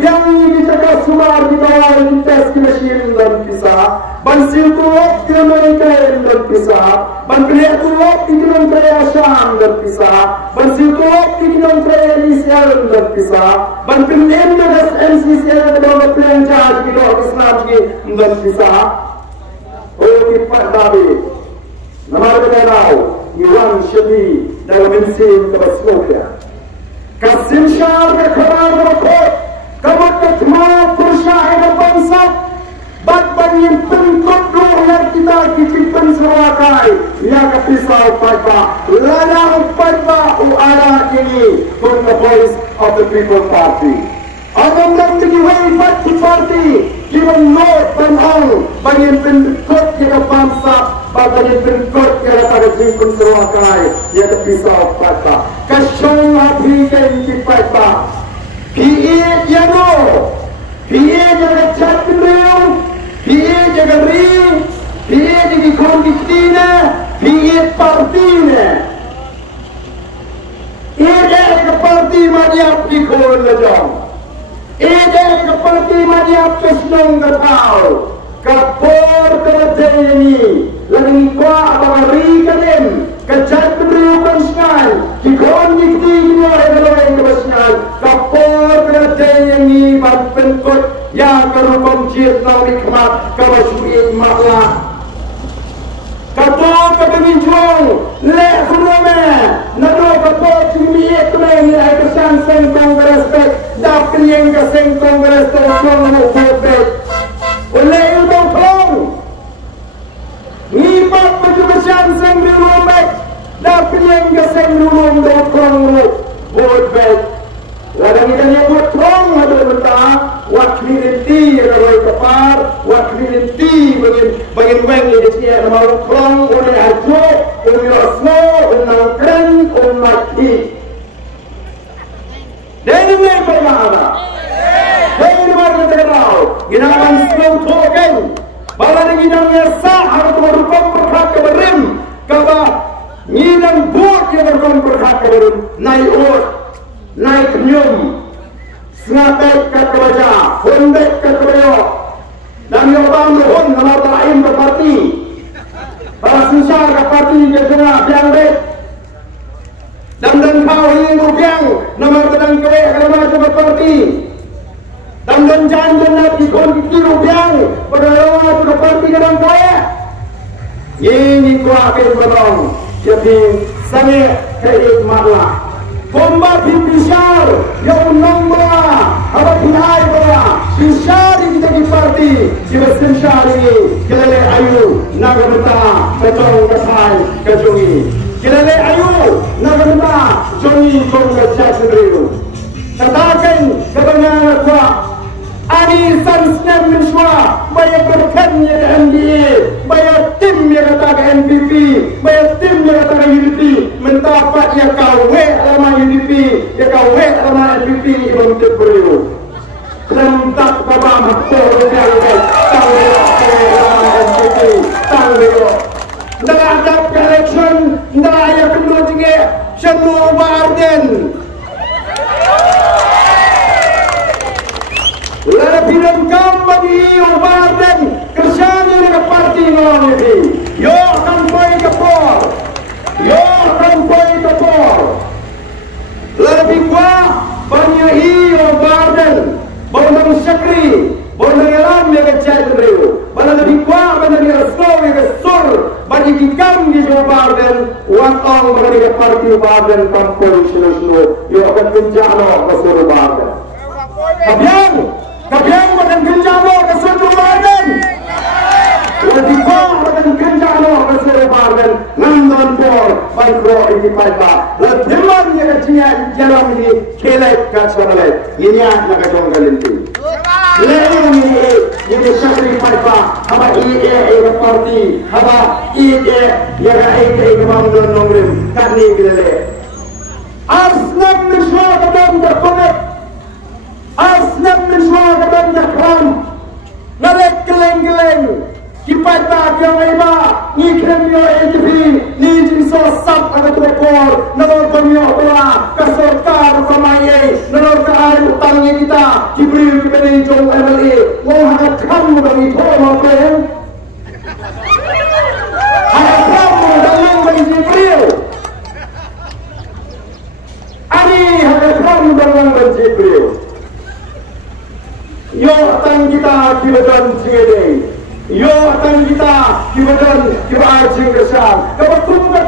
biang ni kita sumar di bawah di tes mesin dan pisah. Ban siltuok di Amerika dan pisah. Ban kreatuok di Korea Syam dan pisah. Ban siltuok di Korea Israel dan pisah. Ban penembagas MCCL dalam pelanjar di Islam dan pisah. Oh kipat David. Nama kita tahu Iwan Syabi dalam mesin kebasmoknya. Kasim Syar berkerar berkot. Kamu ketemu persyairan bangsa. Bat-bat yang pentuk luar kita kicipan serakai. Ya kepisau pada ladang pada uara ini from the voice of the People Party. Adam dan tinggi parti given north and all bagian pentuk kita bangsa. Bagian pentuk kita pada kicipan serakai. Ya kepisau pada kasyong apikan kicipan. PA jago, PA jaga cakriu, PA jaga ring, PA jaga kondisinya, PA partinya. Ini jaga parti macam dikol lejong, ini jaga parti macam kesnong ketau, kapor kerja ini, lagi kuah abang ringkanem, kecakriu konsenal, dikondisinya orang konsenal. Kapor kerja ini berbentuk yang kerupang cipta nikmat kewasuin maklah. Kapor kepenginjung leh kurame nado kapor cumi ekmen ya kesan sengkong respect dap kenyang kesengkong respect nong bebek. Oleh itu tolong ngibat baju kesan seng di rumah dap kenyang keseng rumah dokong bebek. Ladang ikan yang buat terong ada mentah, wakil inti yang ada kepar, wakil inti bagian weng yang disini ada malu terong, oleh ajo, oleh osno, oleh keren, oleh mati. Dari mana permana? Dari mana kita kenal? Ginakan sebelum token, bala dengan gidangnya sah harus berhukum berhak keberim, kaba ngidang buat yang berhukum berhak keberim, naik ur. Naik nyum, sengatek kat kebaca, hundek kat kebayok, dan yobang dohon nama lain berparti. Para susah kat parti ke tengah biang bet. Dan kau ini berbiang nama tedang kewek kalau macam berparti. Dan jangan nak ikut kiri biang pada lawan berparti kadang kewek. Ini kuah keberong, jadi sangat keikmatlah. Bomba bisar yang nombor apa pinai bola bisar kita di parti sebesar syari kelele ayu nagamata petong kasai kajungi kelele ayu nagamata jongi kongga jaturiu katakan kebenaran kuat anisan senang mensua bayar berkannya MDA bayar tim yang kata NPP bayar tim yang kata UDP mentapat yang kawe alama UDP yang kawe alama NPP ibang tepuriu kentak kaba maktor yang tanggung alama NPP tanggung ngadap ke election naya kedua tinggi semua Arden Lara bilang kambagi Arden kerjanya dengan parti ngomong ini yo kampoi kapor yo kampoi kapor lebih kuat banyak iyo Arden bondong syakri bondong elam yang kecil teriu banyak lebih kuat banyak yang slow yang kesur banyak ikam di Arden watong banyak parti Arden kampoi silo-silo yo akan kencana kesur Arden Kabiang makan kencana kesur Arden lebih kuat makan kencana kesur Arden nandon por baikro ini pada latihan yang kecilnya jalan ini kelek kacamalai ini nak kacau galinti ini syakri pada apa IE parti apa IE yang IE kemampuan nongrim kani gilele asnab miswa kadang terkonek asnab miswa kadang terkram ngalek geleng-geleng kipat tak yang iba ni kremio ATP ni jenis sosap agak tuapor, nalor bermioh pula, kesorkar kamaye, nalor keari utangnya kita, Jibril kebeni jong MLE, mau hangat kamu bagi thoma pen, hangat kamu dalam bagi Jibril, ani hangat kamu dalam bagi Jibril, yo tang kita kibadan cingede. Yo akan kita kibadan kibar cingkesan. Kebetulan